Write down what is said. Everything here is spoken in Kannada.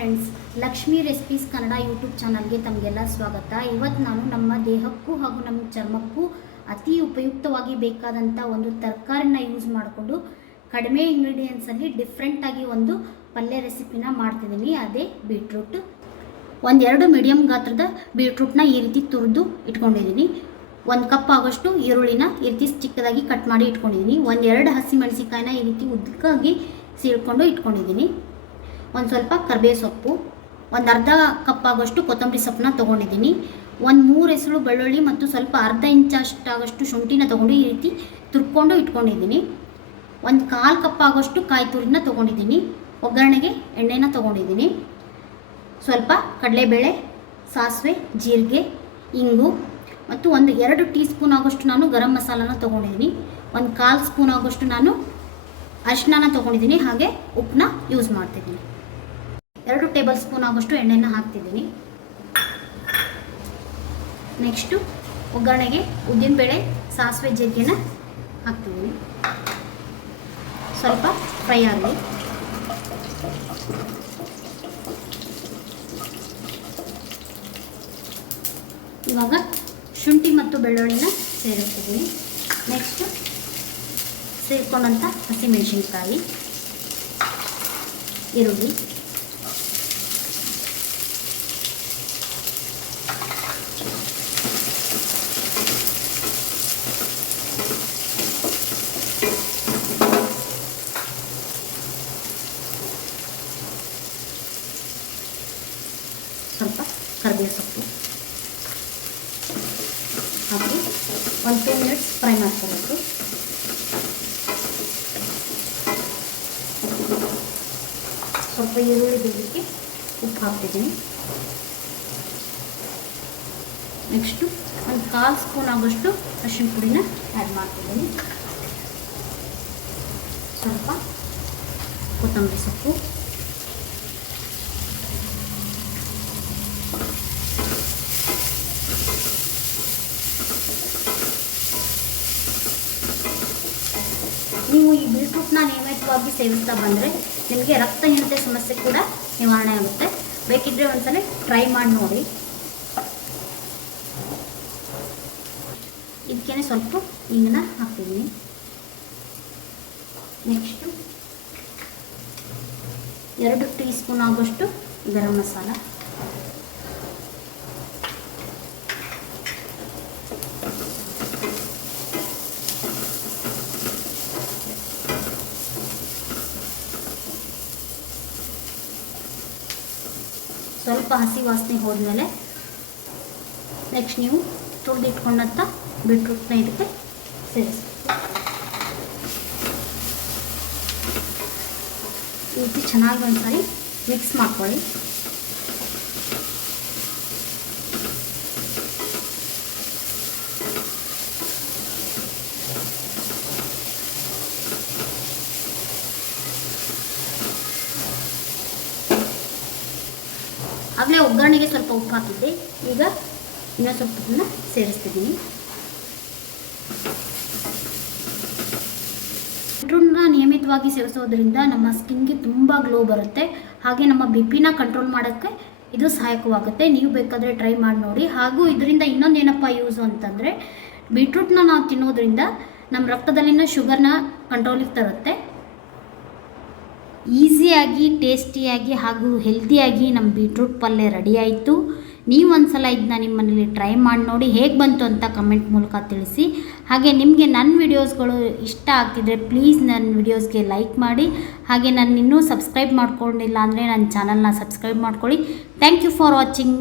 Friends, Lakshmi recipes Kannada YouTube ಚಾನಲ್ಗೆ ತಮಗೆಲ್ಲ ಸ್ವಾಗತ. ಇವತ್ತು ನಾನು ನಮ್ಮ ದೇಹಕ್ಕೂ ಹಾಗೂ ನಮ್ಮ ಚರ್ಮಕ್ಕೂ ಅತಿ ಉಪಯುಕ್ತವಾಗಿ ಬೇಕಾದಂಥ ಒಂದು ತರಕಾರಿನ ಯೂಸ್ ಮಾಡಿಕೊಂಡು ಕಡಿಮೆ ಇಂಗ್ರೀಡಿಯೆಂಟ್ಸಲ್ಲಿ ಡಿಫ್ರೆಂಟಾಗಿ ಒಂದು ಪಲ್ಯ ರೆಸಿಪಿನ ಮಾಡ್ತಿದ್ದೀನಿ. ಅದೇ ಬೀಟ್ರೂಟ್. ಒಂದೆರಡು ಮೀಡಿಯಮ್ ಗಾತ್ರದ ಬೀಟ್ರೂಟ್ನ ಈ ರೀತಿ ತುರಿದು ಇಟ್ಕೊಂಡಿದ್ದೀನಿ. 1 ಕಪ್ ಆಗೋಷ್ಟು ಈರುಳ್ಳಿನ ಈ ರೀತಿ ಚಿಕ್ಕದಾಗಿ ಕಟ್ ಮಾಡಿ ಇಟ್ಕೊಂಡಿದ್ದೀನಿ. ಒಂದೆರಡು ಹಸಿಮೆಣಸಿಕಾಯಿನ ಈ ರೀತಿ ಉದ್ದಕ್ಕಾಗಿ ಸೀಳ್ಕೊಂಡು ಇಟ್ಕೊಂಡಿದ್ದೀನಿ. ಒಂದು ಸ್ವಲ್ಪ ಕರಿಬೇವು ಸೊಪ್ಪು, ಒಂದು ಅರ್ಧ ಕಪ್ ಆಗೋಷ್ಟು ಕೊತ್ತಂಬರಿ ಸೊಪ್ಪನ್ನ ತೊಗೊಂಡಿದ್ದೀನಿ. 3 ಎಸಳು ಬೆಳ್ಳುಳ್ಳಿ ಮತ್ತು ಸ್ವಲ್ಪ ಅರ್ಧ ಇಂಚಷ್ಟಾಗಷ್ಟು ಶುಂಠಿನ ತೊಗೊಂಡು ಈ ರೀತಿ ತುರ್ಕೊಂಡು ಇಟ್ಕೊಂಡಿದ್ದೀನಿ. 1/4 ಕಪ್ ಆಗೋಷ್ಟು ಕಾಯಿ ತುರಿನ ತೊಗೊಂಡಿದ್ದೀನಿ. ಒಗ್ಗರಣೆಗೆ ಎಣ್ಣೆನ ತೊಗೊಂಡಿದ್ದೀನಿ. ಸ್ವಲ್ಪ ಕಡಲೆಬೇಳೆ, ಸಾಸಿವೆ, ಜೀರಿಗೆ, ಇಂಗು ಮತ್ತು 2 ಟೀ ಸ್ಪೂನ್ ಆಗೋಷ್ಟು ನಾನು ಗರಂ ಮಸಾಲಾನ ತೊಗೊಂಡಿದ್ದೀನಿ. 1/4 ಸ್ಪೂನ್ ಆಗೋಷ್ಟು ನಾನು ಅರಿಶಿನ ತೊಗೊಂಡಿದ್ದೀನಿ. ಹಾಗೆ ಉಪ್ಪನ್ನ ಯೂಸ್ ಮಾಡ್ತಿದ್ದೀನಿ. 2 ಟೇಬಲ್ ಸ್ಪೂನ್ ಆಗೋಷ್ಟು ಎಣ್ಣೆನ ಹಾಕ್ತಿದ್ದೀನಿ. ನೆಕ್ಸ್ಟು ಒಗ್ಗರಣೆಗೆ ಉದ್ದಿನಬೇಳೆ, ಸಾಸಿವೆ, ಜೀರಿಗೆನ ಹಾಕ್ತಿದ್ದೀನಿ. ಸ್ವಲ್ಪ ಫ್ರೈ ಆಗಲಿ. ಇವಾಗ ಶುಂಠಿ ಮತ್ತು ಬೆಳ್ಳುಳ್ಳಿನ ಸೇರಿಸ್ತಿದ್ದೀನಿ. ನೆಕ್ಸ್ಟು ಸೇರಿಕೊಂಡಂಥ ಹಸಿಮೆಣಸಿನ್ಕಾಯಿ, ಈರುಳ್ಳಿ, ಸ್ವಲ್ಪ ಕರಿಬೇವು ಸೊಪ್ಪು ಹಾಕಿ 1-2 ಮಿನಿಟ್ಸ್ ಫ್ರೈ ಮಾಡ್ಕೋಬೇಕು. ಸ್ವಲ್ಪ ಈರುಳ್ಳಿ ಬೇಯಲಿಕ್ಕೆ ಉಪ್ಪು ಹಾಕ್ತಿದ್ದೀನಿ. ನೆಕ್ಸ್ಟು 1/4 ಸ್ಪೂನ್ ಆಗೋಷ್ಟು ಅರಿಶಿನ ಪುಡಿನ ಆ್ಯಡ್ ಮಾಡ್ತಿದ್ದೀನಿ. ಸ್ವಲ್ಪ ಕೊತ್ತಂಬರಿ ಸೊಪ್ಪು, ನೀವು ಈ ಬೀಟ್ರೂಟ್ನ ನಿಯಮಿತವಾಗಿ ಸೇವಿಸ್ತಾ ಬಂದರೆ ನಿಮಗೆ ರಕ್ತಹೀನತೆ ಸಮಸ್ಯೆ ಕೂಡ ನಿವಾರಣೆ ಆಗುತ್ತೆ. ಬೇಕಿದ್ದರೆ ಒಂದ್ಸಲ ಟ್ರೈ ಮಾಡಿ ನೋಡಿ. ಇದಕ್ಕೇನೆ ಸ್ವಲ್ಪ ಹಿಂಗನ್ನ ಹಾಕ್ತಿದ್ದೀನಿ. ನೆಕ್ಸ್ಟು 2 ಟೀ ಸ್ಪೂನ್ ಆಗೋಷ್ಟು ಗರಂ ಮಸಾಲ, ಸ್ವಲ್ಪ ಹಸಿ ವಾಸನೆ ಹೋದ್ಮೇಲೆ ನೆಕ್ಸ್ಟ್ ನೀವು ತುರಿದಿಟ್ಕೊಂಡಂಥ ಬೀಟ್ರೂಟ್ನ ಇದಕ್ಕೆ ಸೇರಿಸ್ಬೇಕು. ಈ ರೀತಿ ಚೆನ್ನಾಗಿ ಒಂದ್ಸರಿ ಮಿಕ್ಸ್ ಮಾಡ್ಕೊಳ್ಳಿ. ಆಗಲೇ ಒಗ್ಗರಣೆಗೆ ಸ್ವಲ್ಪ ಉಪ್ಪು ಹಾಕಿದ್ದೆ. ಈಗ ಇನ್ನೂ ಸ್ವಲ್ಪ ಉಪ್ಪನ್ನ ಸೇರಿಸ್ತಿದ್ದೀನಿ. ಬೀಟ್ರೂಟ್ನ ನಿಯಮಿತವಾಗಿ ಸೇವಿಸೋದ್ರಿಂದ ನಮ್ಮ ಸ್ಕಿನ್ಗೆ ತುಂಬ ಗ್ಲೋ ಬರುತ್ತೆ. ಹಾಗೆ ನಮ್ಮ BP ಕಂಟ್ರೋಲ್ ಮಾಡೋಕ್ಕೆ ಇದು ಸಹಾಯಕವಾಗುತ್ತೆ. ನೀವು ಬೇಕಾದರೆ ಟ್ರೈ ಮಾಡಿ ನೋಡಿ. ಹಾಗೂ ಇದರಿಂದ ಇನ್ನೊಂದೇನಪ್ಪ ಯೂಸು ಅಂತಂದರೆ, ಬೀಟ್ರೂಟ್ನ ನಾವು ತಿನ್ನೋದ್ರಿಂದ ನಮ್ಮ ರಕ್ತದಲ್ಲಿನ ಶುಗರ್ನ ಕಂಟ್ರೋಲಿಗೆ ತರುತ್ತೆ. ಈಸಿಯಾಗಿ, ಟೇಸ್ಟಿಯಾಗಿ ಹಾಗೂ ಹೆಲ್ದಿಯಾಗಿ ನಮ್ಮ ಬೀಟ್ರೂಟ್ ಪಲ್ಯ ರೆಡಿ ಆಯಿತು. ನೀವು ಒಂದ್ಸಲ ಇದನ್ನ ನಿಮ್ಮ ಮನೇಲಿ ಟ್ರೈ ಮಾಡಿ ನೋಡಿ. ಹೇಗೆ ಬಂತು ಅಂತ ಕಮೆಂಟ್ ಮೂಲಕ ತಿಳಿಸಿ. ಹಾಗೆ ನಿಮಗೆ ನನ್ನ ವಿಡಿಯೋಸ್ಗಳು ಇಷ್ಟ ಆಗ್ತಿದ್ರೆ ಪ್ಲೀಸ್ ನನ್ನ ವಿಡಿಯೋಸ್ಗೆ ಲೈಕ್ ಮಾಡಿ. ಹಾಗೆ ನಾನು ಇನ್ನೂ ಸಬ್ಸ್ಕ್ರೈಬ್ ಮಾಡ್ಕೊಂಡಿಲ್ಲ ಅಂದರೆ ನನ್ನ ಚಾನಲ್ನ ಸಬ್ಸ್ಕ್ರೈಬ್ ಮಾಡ್ಕೊಳ್ಳಿ. Thank you for watching.